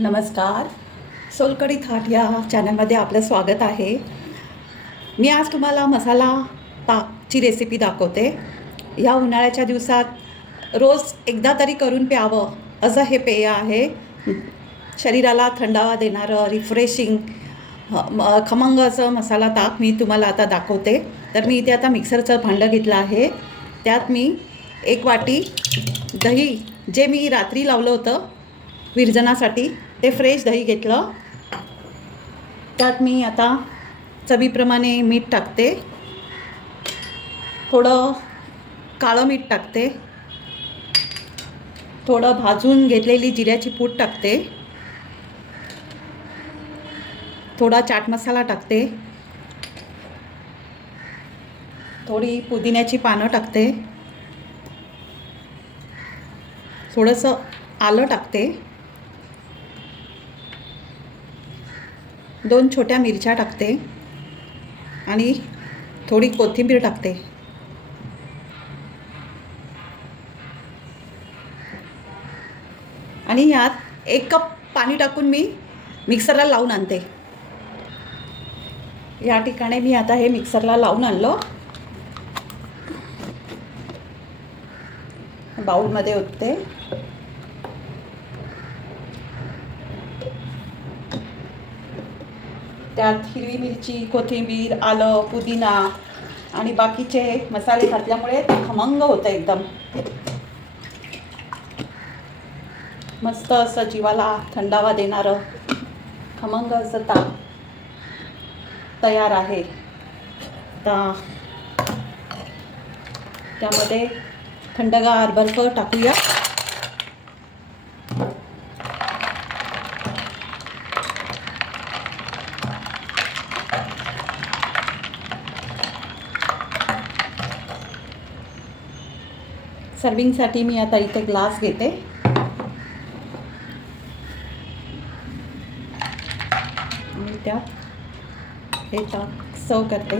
नमस्कार. सोलकढी थाट या चॅनलमध्ये आपलं स्वागत आहे. मी आज तुम्हाला मसाला ताकची रेसिपी दाखवते. या उन्हाळ्याच्या दिवसात रोज एकदा तरी करून प्यावं असं हे पेय आहे. शरीराला थंडावा देणारं रिफ्रेशिंग खमंग असं मसाला ताक मी तुम्हाला आता दाखवते. तर मी इथे आता मिक्सरचं भांडं घेतलं आहे. त्यात मी 1 वाटी दही, जे मी रात्री लावलं होतं विरजनासाठी, ते फ्रेश दही घेतलं. त्यात मी आता चवीप्रमाणे मीठ टाकते, थोडं काळं मीठ टाकते, थोडं भाजून घेतलेली जिऱ्याची पूड टाकते, थोडा चाट मसाला टाकते, थोडी पुदिन्याची पानं टाकते, थोडंसं आलं टाकते, 2 छोट्या मिरच्या टाकते आणि थोडी कोथिंबीर टाकते. आणि ह्यात 1 कप पाणी टाकून मी मिक्सरला लावून आणते. या ठिकाणी मी आता हे मिक्सरला लावून आणलं. बाउलमध्ये ओतते. त्यात हिरवी मिरची, कोथिंबीर, आलं, पुदिना आणि बाकीचे मसाले घातल्यामुळे ते खमंग होतं एकदम. मस्त असं जीवाला थंडावा देणारं खमंग असं ताक तयार आहे. आता त्यामध्ये थंडगार बर्फ टाकूया. सर्विंगसाठी मी आता इथे ग्लास घेते आणि त्यात हे ताक सर्व करते.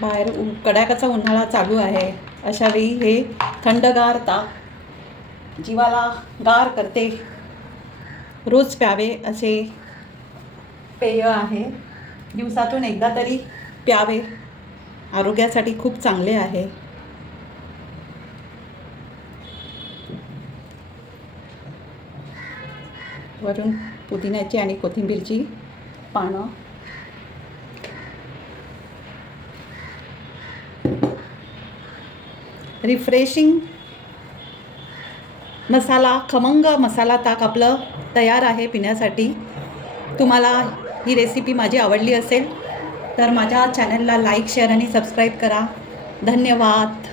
बाहेर कडाक्याचा उन्हाळा चालू आहे. अशावेळी हे थंडगार ताक जीवाला गार करते. रोज प्यावे असे पेय आहे. दिवसातून एकदा तरी प्यावे. आरोग्यासाठी खूप चांगले आहे. वरून पुदिन्याची आणि कोथिंबीरची पानं. रिफ्रेशिंग मसाला, खमंग मसाला ताक आपलं तयार आहे पिण्यासाठी. तुम्हाला ही रेसिपी माझी आवडली असेल तर माझ्या चॅनलला लाईक, शेअर आणि सबस्क्राईब करा. धन्यवाद.